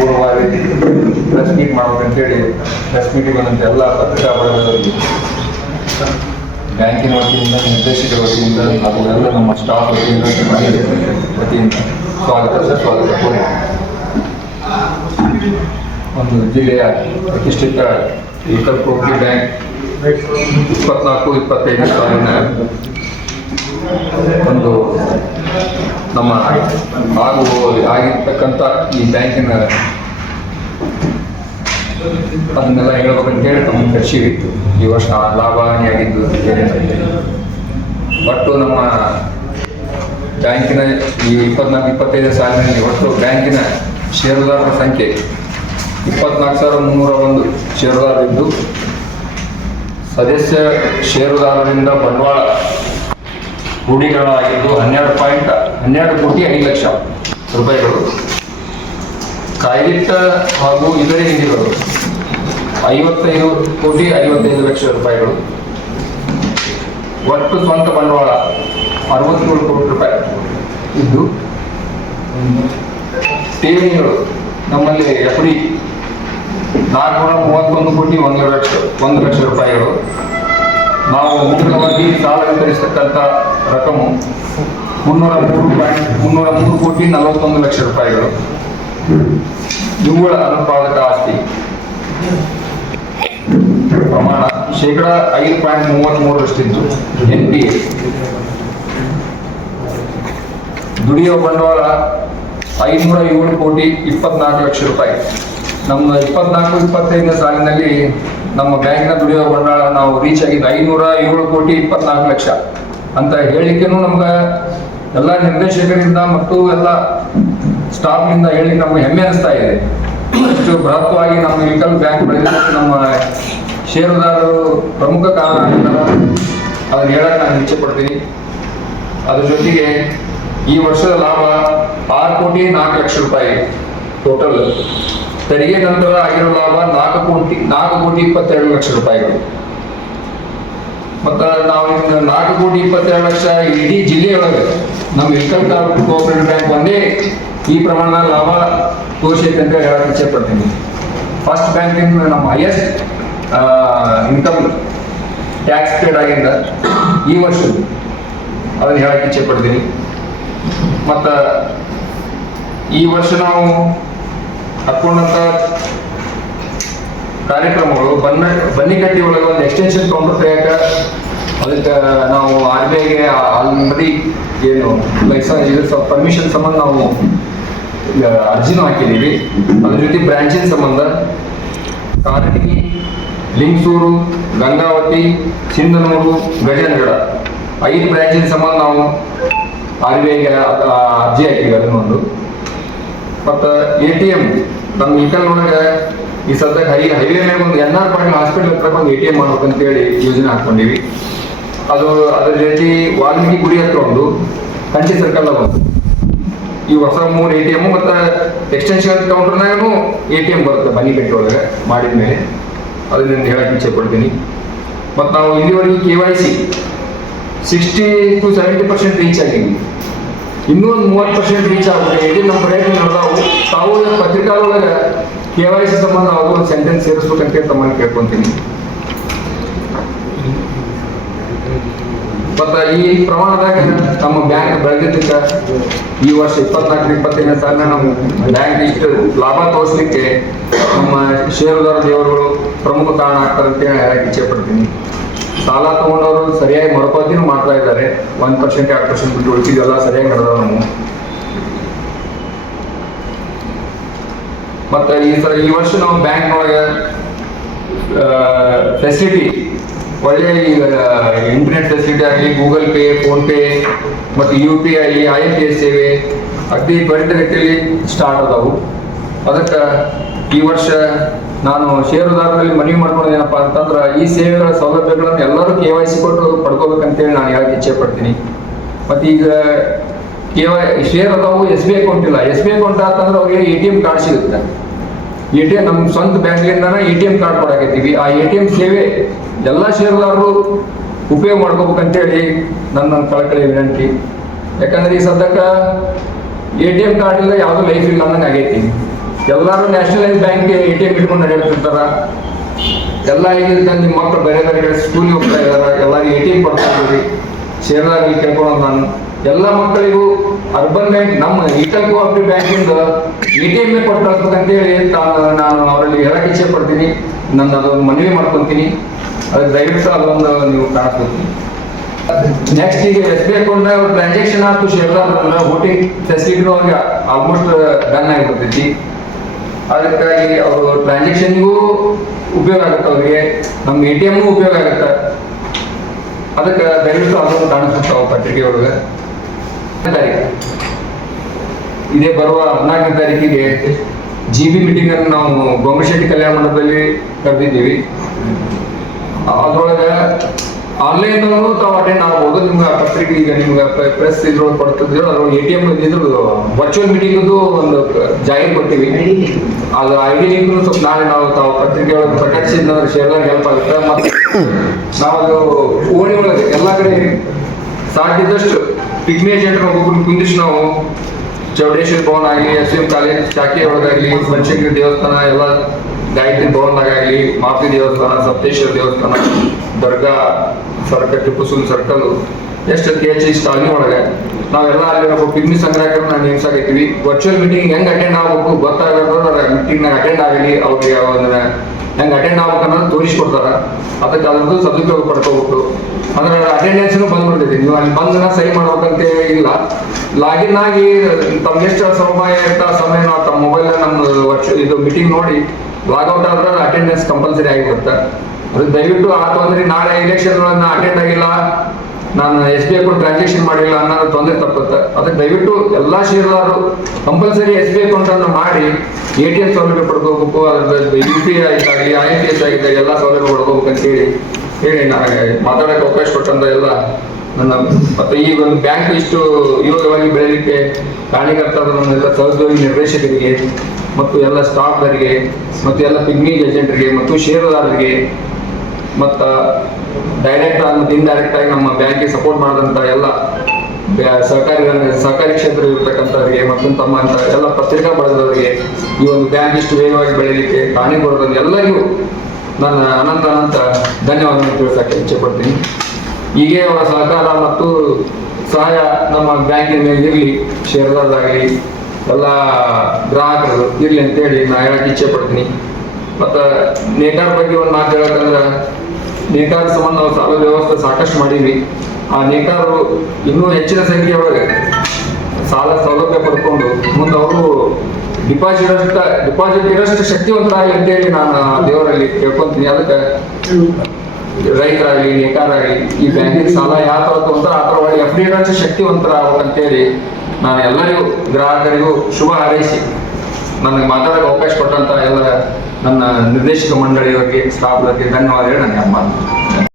ಪೂರ್ವವಾಗಿ press meet ಮಾಡ್ಬೇಕಂತೇಳಿ press meeting ಬಂದಂತ ಎಲ್ಲ ಪತ್ರಿಕಾ ಬಳಗದವರಿಗೆ ಬ್ಯಾಂಕಿನ ವತಿಯಿಂದ, ನಿರ್ದೇಶಕರ ವತಿಯಿಂದ ಹಾಗೂ ಎಲ್ಲ ನಮ್ಮ ಸ್ಟಾಫ್ ವತಿಯಿಂದ ವತಿಯಿಂದ ಸ್ವಾಗತ ಸರ್, ಸ್ವಾಗತ ಒಂದು ಜಿಲ್ಲೆಯ ಪ್ರತಿಷ್ಠಿತ ಕೋಟಿ ಬ್ಯಾಂಕ್ ಇಪ್ಪತ್ನಾಲ್ಕು, ಇಪ್ಪತ್ತೈದು ಸಾವಿರ ಒಂದು ನಮ್ಮ ಆಗು ಆಗಿರ್ತಕ್ಕಂಥ ಈ ಬ್ಯಾಂಕಿನ ಅದನ್ನೆಲ್ಲ ಹೇಳ್ಬೇಕಂತೇಳಿ ನಮ್ಮ ಕರ್ಸಿವಿ ಈ ವರ್ಷ ಲಾಭ ಆಗಿದ್ದು ಒಟ್ಟು ನಮ್ಮ ಬ್ಯಾಂಕಿನ ಈ ಇಪ್ಪತ್ನಾಲ್ಕು ಇಪ್ಪತ್ತೈದು ಸಾಲಿನಲ್ಲಿ ಒಟ್ಟು ಬ್ಯಾಂಕಿನ ಷೇರುದಾರರ ಸಂಖ್ಯೆ ಇಪ್ಪತ್ನಾಲ್ಕು ಸಾವಿರದ ಮುನ್ನೂರ ಒಂದು ಷೇರುದಾರರಿದ್ದು. ಸದಸ್ಯ ಷೇರುದಾರರಿಂದ ಬಂಡವಾಳ ಹೂಡಿಕೆಗಳಾಗಿದ್ದು ಹನ್ನೆರಡು ಪಾಯಿಂಟ್ ಹನ್ನೆರಡು ಕೋಟಿ ಐದು ಲಕ್ಷ ರೂಪಾಯಿಗಳು. ಕಾಯ್ದಿಟ್ಟ ಹಾಗೂ ಇತರೆ ನಿಧಿಗಳು ಐವತ್ತೈದು ಕೋಟಿ ಐವತ್ತೈದು ಲಕ್ಷ ರೂಪಾಯಿಗಳು. ಒಟ್ಟು ಸ್ವಂತ ಬಂಡವಾಳ ಅರವತ್ತೇಳು ಕೋಟಿ ರೂಪಾಯಿ ಇದ್ದು, ಠೇವಣಿಗಳು ನಮ್ಮಲ್ಲಿ ಎಫ್ ಡಿ ನಾಲ್ಕುನೂರ ಮೂವತ್ತೊಂದು ಕೋಟಿ ಒಂದು ಲಕ್ಷ ಒಂದು ಲಕ್ಷ ರೂಪಾಯಿಗಳು. ನಾವು ಮುಖ್ಯವಾಗಿ ಸಾಲ ವಿತರಿಸತಕ್ಕಂಥ ರಕಮು ಮುನ್ನೂರ ಮೂರು ಪಾಯಿಂಟ್ ಮುನ್ನೂರ ಮೂರು ಕೋಟಿ ನಲವತ್ತೊಂದು ಲಕ್ಷ ರೂಪಾಯಿಗಳು. ನಿವ್ವಳ ಅನುಪಾದಕ ಆಸ್ತಿ. ಪ್ರಮಾಣ ಶೇಕಡ ಐದು ಪಾಯಿಂಟ್ ಮೂವತ್ತ್ ಮೂರರಷ್ಟಿದ್ದು ಎನ್ ಪಿ ಎ. ದುಡಿಯುವ ಬಂಡವಾಳ ಐನೂರ ಏಳು ಕೋಟಿ ಇಪ್ಪತ್ನಾಲ್ಕು ಲಕ್ಷ ರೂಪಾಯಿ. ನಮ್ಮ ಇಪ್ಪತ್ನಾಲ್ಕು, ಇಪ್ಪತ್ತೈದನೇ ಸಾಲಿನಲ್ಲಿ ನಮ್ಮ ಬ್ಯಾಂಕ್ನ ದುಡಿಯೋ ಬಂಡವಾಳ ನಾವು ರೀಚ್ ಆಗಿದ್ದು ಐನೂರ ಏಳು ಕೋಟಿ ಇಪ್ಪತ್ನಾಲ್ಕು ಲಕ್ಷ ಅಂತ ಹೇಳಿಕೆನೂ ನಮ್ಗೆ ಎಲ್ಲ ನಿರ್ದೇಶಕರಿಂದ ಮತ್ತು ಎಲ್ಲ ಸ್ಟಾಫ್ನಿಂದ ಹೇಳಿ ನಮ್ಗೆ ಹೆಮ್ಮೆ ಅನಿಸ್ತಾ ಇದೆ. ಅಷ್ಟು ಬೃಹತ್ವಾಗಿ ನಮ್ಮ ವಿಕಲ್ ಬ್ಯಾಂಕ್ ಬೆಳೆದಿದ್ದಕ್ಕೆ ನಮ್ಮ ಷೇರುದಾರರು ಪ್ರಮುಖ ಕಾರಣ ಅದನ್ನ ಹೇಳಕ್ ನಾನು ಇಚ್ಛೆ ಪಡ್ತೀನಿ. ಅದ್ರ ಜೊತೆಗೆ ಈ ವರ್ಷದ ಲಾಭ ಆರು ಕೋಟಿ ನಾಲ್ಕು ಲಕ್ಷ ರೂಪಾಯಿ ಟೋಟಲ್ ತೆರಿಗೆ ನಂತರ ಆಗಿರೋ ಲಾಭ ನಾಲ್ಕು ಕೋಟಿ ನಾಲ್ಕು ಕೋಟಿ ಇಪ್ಪತ್ತೆರಡು ಲಕ್ಷ ರೂಪಾಯಿಗಳು. ಮತ್ತ ನಾವು ನಾಲ್ಕು ಕೋಟಿ ಇಪ್ಪತ್ತೆರಡು ಲಕ್ಷ ಇಡೀ ಜಿಲ್ಲೆಯೊಳಗೆ ನಮ್ಮ ಇನ್ಕಮ್ ಕೋಆಪರೇಟಿವ್ ಬ್ಯಾಂಕ್ ಒಂದೇ ಈ ಪ್ರಮಾಣದ ಲಾಭ ತೋರಿಸೈತೆ ಅಂತ ಹೇಳಕ್ಕೆ ಇಚ್ಛೆ ಪಡ್ತೀನಿ ಫಸ್ಟ್ ಬ್ಯಾಂಕಿಂದ ನಮ್ಮ ಹೈಯೆಸ್ಟ್ ಇನ್ಕಮ್ ಟ್ಯಾಕ್ಸ್ ಪೇಡ್ ಆಗಿಂದ ಈ ವರ್ಷ ಅದನ್ನ ಹೇಳಕ್ಕೆ ಇಚ್ಛೆ ಪಡ್ತೀನಿ ಮತ್ತ ಈ ವರ್ಷ ನಾವು ಹಾಕೊಂಡಂತ ಕಾರ್ಯಕ್ರಮಗಳು. ಬನ್ನ ಬನ್ನಿಕಟ್ಟಿ ಒಳಗೆ ಒಂದು ಎಕ್ಸ್ಟೆನ್ಷನ್ ಕೌಂಟರ್ ಯಾಕ? ಅದಕ್ಕೆ ನಾವು ಆರ್ ಬಿ ಐಗೆ ಆಲ್ರೆಡಿ ಏನು ಲೈಸೆನ್ಸ್ ಇದು ಪರ್ಮಿಷನ್ ಸಂಬಂಧ ನಾವು ಅರ್ಜಿನೂ ಹಾಕಿದ್ದೀವಿ. ಅದ್ರ ಜೊತೆ ಬ್ರಾಂಚಿನ ಸಂಬಂಧ. ಕಾರಟಗಿ ಲಿಂಗಸೂರು, ಗಂಗಾವತಿ, ಸಿಂಧನೂರು ಗಜೇಂದ್ರಗಡ ಐದು ಬ್ರಾಂಚಿನ ಸಂಬಂಧ ನಾವು ಆರ್ ಬಿ ಐಗೆ ಅರ್ಜಿ ಹಾಕಿದ್ದೀವಿ ಅದನ್ನೊಂದು. ಮತ್ತು ಎ ಟಿ ಎಂ ನಮ್ಮ ಇಕಲ್ ಒಳಗೆ ಈ ಸದ್ಯಕ್ಕೆ ಹೈ ಹೈವೇ ಮೇಲೆ ಒಂದು ಎನ್ ಆರ್ ಪಾಟೀಲ್ ಹಾಸ್ಪಿಟಲ್ ಹತ್ರ ಒಂದು ಎ ಟಿ ಎಂ ಮಾಡ್ಬೇಕಂತೇಳಿ ಯೋಜನೆ ಹಾಕೊಂಡಿವಿ ಅದು, ಅದ್ರ ಜೊತೆ ವಾಲ್ಮೀಕಿ ಗುಡಿ ಹತ್ರ ಒಂದು, ಕಂಚಿ ಸರ್ಕಲ್ ಒಂದು. ಈ ಹೊಸ ಮೂರು ಎ ಟಿ ಎಂ ಮತ್ತು ಎಕ್ಸ್ಟೆನ್ಷನ್ ಕೌಂಟರ್ನಾಗೂ ಎ ಟಿ ಎಂ ಬರುತ್ತೆ ಬನ್ನಿ ಒಳಗೆ ಮಾಡಿದ ಮೇಲೆ. ಅದನ್ನ ಹೇಳಕ್ಕೆ ಇಚ್ಛೆ ಪಡ್ತೀನಿ ಮತ್ತು ನಾವು ಇಲ್ಲಿವರೆಗೆ K Y C sixty to seventy percent reach ಆಗಿದ್ವಿ. ಇನ್ನೂ ಒಂದು ಮೂವತ್ತು ಪರ್ಸೆಂಟ್ ರೀಚ್ ಆಗುತ್ತೆ. ಇದು ನಮ್ಮ ಪ್ರಯತ್ನ ನಡೆದಾವು ತಾವು ಪತ್ರಿಕಾ ಕೆ ವೈ ಸಿ ಸಂಬಂಧ ಅವ್ರು ಒಂದು ಸೆಂಟೆನ್ಸ್ ಸೇರಿಸ್ಬೇಕಂತ ತಮ್ಮಲ್ಲಿ ಕೇಳ್ಕೊಂತೀನಿ. ಮತ್ತ ಈ ಪ್ರಮಾಣದಾಗ ನಮ್ಮ ಬ್ಯಾಂಕ್ ಬೆಳೆದಿದ್ದಕ್ಕೆ ಈ ವರ್ಷ ಇಪ್ಪತ್ನಾಲ್ಕು ಇಪ್ಪತ್ತೈದನೇ ಸಾಲಿನ ನಮ್ಮ ಬ್ಯಾಂಕ್ ಇಷ್ಟು ಲಾಭ ತೋರಿಸ್ಲಿಕ್ಕೆ ನಮ್ಮ ಷೇರುದಾರ ದೇವರುಗಳು ಪ್ರಮುಖ ಕಾರಣ ಆಗ್ತಾರೆ ಅಂತ ಹೇಳಿ ಹೇಳಕ್ ಇಚ್ಛೆ ಪಡ್ತೀನಿ. ಸಾಲ ತಗೊಂಡವರು ಸರಿಯಾಗಿ ಮರುಪಾವತಿನೂ ಮಾಡ್ತಾ ಇದ್ದಾರೆ. ಒಂದ್ ಪರ್ಸೆಂಟ್, ಎರಡು ಪರ್ಸೆಂಟ್ ಬಿಟ್ಟು ಉಳಿಸಿದೆಲ್ಲ ಸರಿಯಾಗಿ ನಡೆದ ನಾವು. ಮತ್ತೆ ಈ ಸಲ ಈ ವರ್ಷ ನಾವು ಬ್ಯಾಂಕ್ ಒಳಗೆ ಫೆಸಿಲಿಟಿ ಒಳ್ಳೆ ಈಗ ಇಂಟರ್ನೆಟ್ ಫೆಸಿಲಿಟಿ ಆಗಲಿ ಗೂಗಲ್ ಪೇ ಫೋನ್ ಪೇ ಮತ್ತು U P I I M P S ಸೇವೆ ಅತಿ ತ್ವರಿತಗತಿಯಲ್ಲಿ ಸ್ಟಾರ್ಟ್ ಅದಾವು. ಅದಕ್ಕೆ ಈ ವರ್ಷ ನಾನು ಷೇರುದಾರರಲ್ಲಿ ಮನವಿ ಏನಪ್ಪ ಅಂತಂದ್ರೆ, ಈ ಸೇವೆಗಳ ಸೌಲಭ್ಯಗಳನ್ನು ಎಲ್ಲರೂ ಕೆ ವೈ ಸಿ ಕೊಟ್ಟು ಪಡ್ಕೋಬೇಕಂತೇಳಿ ನಾನು ಹೇಳಕ್ಕೆ ಇಚ್ಛೆ ಪಡ್ತೀನಿ. ಮತ್ತು ಈಗ ಕೆ ವೈ ಶೇರ್ ಅದಾವು, ಎಸ್ ಬಿ ಅಕೌಂಟ್ ಇಲ್ಲ. ಎಸ್ ಬಿ ಅಕೌಂಟ್ ಅಂತಂದ್ರೆ ಅವ್ರಿಗೆ ಎ ಟಿ ಎಂ ಕಾರ್ಡ್ ಸಿಗುತ್ತೆ. ಎ ಟಿ ಎಂ ನಮ್ಮ ಸ್ವಂತ ಬ್ಯಾಂಕ್ಲಿಂದನೇ ಎ ಟಿ ಎಂ ಕಾರ್ಡ್ ಕೊಡಕತ್ತೀವಿ. ಆ ಎ ಟಿ ಎಂ ಸೇವೆ ಎಲ್ಲ ಷೇರುದಾರರು ಉಪಯೋಗ ಮಾಡ್ಕೋಬೇಕಂತೇಳಿ ನನ್ನ ಕಳಕಳಿ ವಿನಂತಿ. ಯಾಕಂದ್ರೆ ಈ ಸದ್ಯಕ್ಕೆ ಎ ಟಿ ಎಂ ಕಾರ್ಡ್ ಇಲ್ಲ ಯಾವುದೂ ಲೈಫ್ ಇಲ್ಲ ಅನ್ನಂಗೆ ಆಗೈತಿ. ಎಲ್ಲರೂ nationalise bank A T M ಇಟ್ಕೊಂಡು ನಡೆಯುತ್ತಿರ್ತಾರ. ಎಲ್ಲ ಈಗ ನಿಮ್ಮ ಮಕ್ಕಳು ಬೇರೆ ಬೇರೆ ಕಡೆ ಸ್ಕೂಲಿಗೆ ಹೋಗ್ತಾ ಇದಾರ ಎಲ್ಲರಿಗೂ ಎ ಟಿ ಎಂ ಇದ್ದೀವಿ ಶೇರ್ದಾಗಿ ಕೇಳ್ಕೊಳ್ಳೋದು ನಾನು. ಎಲ್ಲ ಮಕ್ಕಳಿಗೂ ಅರ್ಬನ್ ಬ್ಯಾಂಕ್ ನಮ್ಮ ಈಟಲ್ ಕೋಆಪರೇಟಿವ್ ಬ್ಯಾಂಕಿಂದ ಎ ಟಿ ಎಂ ಕೊಟ್ಟಂತೇಳಿ ನಾನು ಅವರಲ್ಲಿ ಹೇಳಕ್ಕೆ ಇಚ್ಛೆ ಪಡ್ತೀನಿ. ನನ್ನ ಅದೊಂದು ಮನವಿ ಮಾಡ್ಕೊತೀನಿ. ಅದಕ್ಕೆ ದಯವಿಟ್ಟು ಅದೊಂದು ನೀವು ಕಾಣಿಸ್ಕೊತೀನಿ. ನೆಕ್ಸ್ಟ್ ಈಗ ಎಸ್ ಬಿ ಅಕೌಂಟ್ ಟ್ರಾನ್ಸಾಕ್ಷನ್ ಆಯ್ತು ಶೇರ್ದಾರ ಹೋಟಿಂಗ್ ಫೆಸಿಲಿಟಿನೂ ಆಲ್ಮೋಸ್ಟ್ ಡನ್ ಆಗಿಬಿಡ್ತೈತಿ ಅದಕ್ಕಾಗಿ ಅವರು ಟ್ರಾನ್ಸಾಕ್ಷನ್ಗೂ ಉಪಯೋಗ ಆಗುತ್ತೆ ಅವ್ರಿಗೆ. ನಮ್ಮ ಎ ಟಿ ಎಮ್ಗೂ ಉಪಯೋಗ ಆಗುತ್ತೆ. ಅದಕ್ಕೆ ದಯವಿಟ್ಟು ಅದನ್ನು ಕಾಣಿಸ್ತಾವ ಪತ್ರಿಕೆ ಒಳಗೆ. ತಾರೀಕು. ಇದೇ ಬರುವ ಹದಿನಾಲ್ಕನೇ ತಾರೀಕಿಗೆ ಜಿ ಬಿ ಮೀಟಿಂಗ್ ಅನ್ನು ನಾವು ಬೊಮ್ಮಶೆಟ್ಟಿ ಕಲ್ಯಾಣ ಮಂಡಪದಲ್ಲಿ ಕರೆದಿದ್ದೀವಿ. ಅದ್ರೊಳಗೆ ಆನ್ಲೈನ್ ತಾವು ಅಟೆಂಡ್ ಆಗ್ಬೋದು. ನಿಮ್ಗೆ ಪತ್ರಿಕೆ ಈಗ ನಿಮ್ಗೆ ಪ್ರೆಸ್ ಇದ್ರೊಳಗೆ ಕೊಡ್ತಿದ್ರು ಅದ್ರೊಳಗೆ ಎ ಟಿ ಎಂ ಇದ್ರದ್ದು ವರ್ಚುವಲ್ ಮೀಟಿಂಗ್ದು ಒಂದು ಜಾಯಿನ್ ಕೊಟ್ಟಿವಿ ಅದು ಐ ಡಿ ಲಿಂಕ್ ಸ್ವಲ್ಪ ನಾಳೆ ನಾವು ತಾವು ಪತ್ರಿಕೆ ಒಳಗೆ ಪ್ರಕಟಿಸಿದ್ರೆ ಶೇರ್ದಾಗ ಹೆಲ್ಪ್ ಆಗುತ್ತೆ. ಮತ್ತೆ ನಾವು ಅದು ಓಣಿ ಒಳಗೆ ಎಲ್ಲ ಕಡೆ ಸಾಧ್ಯದಷ್ಟು ಪಿಗ್ಮಿ ಏಜೆಂಟ್ ಒಬ್ಬೊಬ್ರು ಕುಂದಿಸಿ ನಾವು ಚೌಡೇಶ್ವರಿ ಭವನ ಆಗಲಿ, ಎಸ್ ಎಂ ಕಾಲೇಜ್ ಶಾಖೆ ಒಳಗಾಗ್ಲಿ ಬನಶಂಕರಿ ದೇವಸ್ಥಾನ, ಎಲ್ಲ ಗಾಯತ್ರಿ ಭವನದಾಗಲಿ ಮಾಪಿ ದೇವಸ್ಥಾನ, ಸಪ್ತೇಶ್ವರ ದೇವಸ್ಥಾನ, ದರ್ಗಾ ಸರ್ಕ, ಟಿಪ್ಪು ಸುಲ್ ಸರ್ಕಲ್. ಎಷ್ಟು ಕೆ ಎಚ್ ಎಸ್ ಕಾಲನಿ ಒಳಗೆ. ನಾವೆಲ್ಲ ಅಲ್ಲಿ ಒಬ್ಬ ಪಿಗ್ಮಿ ಸಂಗ್ರಾಹಕರನ್ನ ನೇಮಿಸಾಕೈತಿವಿ ವರ್ಚುವಲ್ ಮೀಟಿಂಗ್ ಹೆಂಗ್ ಅಟೆಂಡ್ ಆಗ್ಬೇಕು ಮೀಟಿಂಗ್ ನಾಗ ಅಟೆಂಡ್ ಆಗಲಿ. ಅವ್ರಿಗೆ ಅಂದ್ರೆ ಹೆಂಗ್ ಅಟೆಂಡ್ ಆಗ್ಬೇಕು ಅನ್ನೋದು ತೋರಿಸ್ಕೊಡ್ತಾರ. ಅದಕ್ಕೆ ಅದ್ರದ್ದು ಸದುಪಯೋಗ ಪಡ್ಕೋಬೇಕು ಅಂದ್ರೆ ಅಟೆಂಡೆನ್ಸ್ ಬಂದ್ಬಿಡ್ತೈತಿ ನೀವು ಅಲ್ಲಿ ಬಂದನ ಸಹಿ ಮಾಡ್ಬೇಕಂತ ಇಲ್ಲ. ಲಾಗಿನ್ ಆಗಿ ತಮ್ಗೆ ಎಷ್ಟು ಸಮಯ ಇರ್ತ ಸಮಯ ತಮ್ಮ ಮೊಬೈಲ್ ನಮ್ಮ ವರ್ಚುವಲ್ ಇದು ಮೀಟಿಂಗ್ ನೋಡಿ. ಲಾಗೌಟ್ ಆದ್ರೆ ಅಟೆಂಡೆನ್ಸ್ ಕಂಪಲ್ಸರಿ ಆಗಿರುತ್ತೆ ಅದು ದಯವಿಟ್ಟು ಆ ಅಂದ್ರೆ ನಾಳೆ ಎಲೆಕ್ಷನ್ ಅಟೆಂಡ್ ಆಗಿಲ್ಲ. ನಾನು ಎಸ್ ಬಿ ಅಕೌಂಟ್ ಟ್ರಾನ್ಸಾಕ್ಷನ್ ಮಾಡಿಲ್ಲ ಅನ್ನೋದು ತೊಂದರೆ ತಪ್ಪುತ್ತೆ. ಅದಕ್ಕೆ ದಯವಿಟ್ಟು ಎಲ್ಲಾ ಶೇರ್ದಾರರು ಕಂಪಲ್ಸರಿ ಎಸ್ ಬಿ ಅಕೌಂಟ್ ಅನ್ನು ಮಾಡಿ ಎ ಟಿ ಎಂ ಸೌಲಭ್ಯ ಪಡ್ಕೋಬೇಕು, ಅದ್ರದ್ದು ಯು ಪಿ ಐ ಆಗಲಿ ಐ ಪಿ ಎಸ್ ಆಗಿದ್ದಾಗ ಎಲ್ಲ ಸೌಲಭ್ಯ ಪಡ್ಕೋಬೇಕು ಅಂತ ಹೇಳಿ ಹೇಳಿ ನನಗೆ ಮಾತಾಡಕ್ಕೆ ಅವಕಾಶ ಕೊಟ್ಟಂತ ಎಲ್ಲ ನನ್ನ ಮತ್ತೆ ಈ ಒಂದು ಬ್ಯಾಂಕ್ ಇಷ್ಟು ಯೋಗವಾಗಿ ಬೆಳೆಯಲಿಕ್ಕೆ ಎಲ್ಲ ಸಹೋದ್ಯೋಗಿ ನಿರ್ದೇಶಕರಿಗೆ ಮತ್ತು ಎಲ್ಲ ಸ್ಟಾಫ್ಗಳಿಗೆ ಮತ್ತು ಎಲ್ಲ ಪಿಗ್ಮಿ ಏಜೆಂಟ್ರಿಗೆ ಮತ್ತು ಷೇರುದಾರರಿಗೆ ಮತ್ತು ಡೈರೆಕ್ಟ್ ಮತ್ತು ಡೈರೆಕ್ಟ್ ಆಗಿ ನಮ್ಮ ಬ್ಯಾಂಕಿಗೆ ಸಪೋರ್ಟ್ ಮಾಡಿದಂಥ ಎಲ್ಲ ಸಹಕಾರಿ ಸಹಕಾರಿ ಕ್ಷೇತ್ರ ಇರ್ತಕ್ಕಂಥವ್ರಿಗೆ ಮತ್ತು ತಮ್ಮ ಅಂತ ಎಲ್ಲ ಪತ್ರಿಕಾ ಬಳಗದವರಿಗೆ ಈ ಒಂದು ಬ್ಯಾಂಕ್ ಇಷ್ಟು ವೇಗವಾಗಿ ಬೆಳೀಲಿಕ್ಕೆ ಕಾಣಿ ಕೊಡೋದ್ರಲ್ಲಿ ಎಲ್ಲರಿಗೂ ನನ್ನ ಅನಂತ ಅನಂತ ತಿಳಿಸಕ್ಕೆ ಇಚ್ಛೆ ಪಡ್ತೀನಿ. ಹೀಗೆ ಅವರ ಸಹಕಾರ ಮತ್ತು ಸಹಾಯ ನಮ್ಮ ಬ್ಯಾಂಕಿನ ಮೇಲೆ ಇರಲಿ, ಷೇರುದಾರರಾಗಲಿ, ಎಲ್ಲ ಗ್ರಾಹಕರು ಇರಲಿ ಅಂತೇಳಿ ನಾನು ಹೇಳಕ್ಕೆ ಇಚ್ಛೆ ಪಡ್ತೀನಿ. ಮತ್ತು ನೇಕಾರ ಬಗ್ಗೆ ಒಂದು ಮಾತು ಹೇಳಕ್ಕಂದ್ರೆ ನೇಕಾರ ಸಂಬಂಧ ನಾವು ಸಾಲ ವ್ಯವಸ್ಥೆ ಸಾಕಷ್ಟು ಮಾಡೀವಿ ಆ ನೇಕಾರರು ಇನ್ನೂ ಹೆಚ್ಚಿನ ಸಂಖ್ಯೆ ಒಳಗೆ ಸಾಲ ಸೌಲಭ್ಯ ಪಡ್ಕೊಂಡು ಮುಂದೆ ಅವರು ಡಿಪಾಸಿಟ್ ಅಷ್ಟ, ಡಿಪಾಸಿಟ್ ಇರೋಷ್ಟು ಶಕ್ತಿವಂತರಾಗಲಿ ಅಂತೇಳಿ ನಾನು ದೇವರಲ್ಲಿ ಕೇಳ್ಕೊಂತೀನಿ. ಅದಕ್ಕೆ ರೈತರಾಗಲಿ ನೇಕಾರಾಗಲಿ ಈ ಬ್ಯಾಂಕಿನ ಸಾಲ ಯಾವ ತರ ತಗೊಂತಾರ ಆ ತರ ಒಳ್ಳೆ ಎಫ್ ಡಿ ಇರಷ್ಟು ಶಕ್ತಿವಂತರ ಆಗ್ಬೇಕಂತೇಳಿ ನಾನು ಎಲ್ಲರಿಗೂ, ಗ್ರಾಹಕರಿಗೂ ಶುಭ ಹಾರೈಸಿ. ನನಗೆ ಮಾತಾಡೋಕೆ ಅವಕಾಶ ಕೊಟ್ಟಂತ ಎಲ್ಲ ನನ್ನ ನಿರ್ದೇಶಕ ಮಂಡಳಿಯವರಿಗೆ ಸ್ಟಾಫ್ಗಳಿಗೆ ಧನ್ಯವಾದಗಳು ನನಗೆ ಮಾತು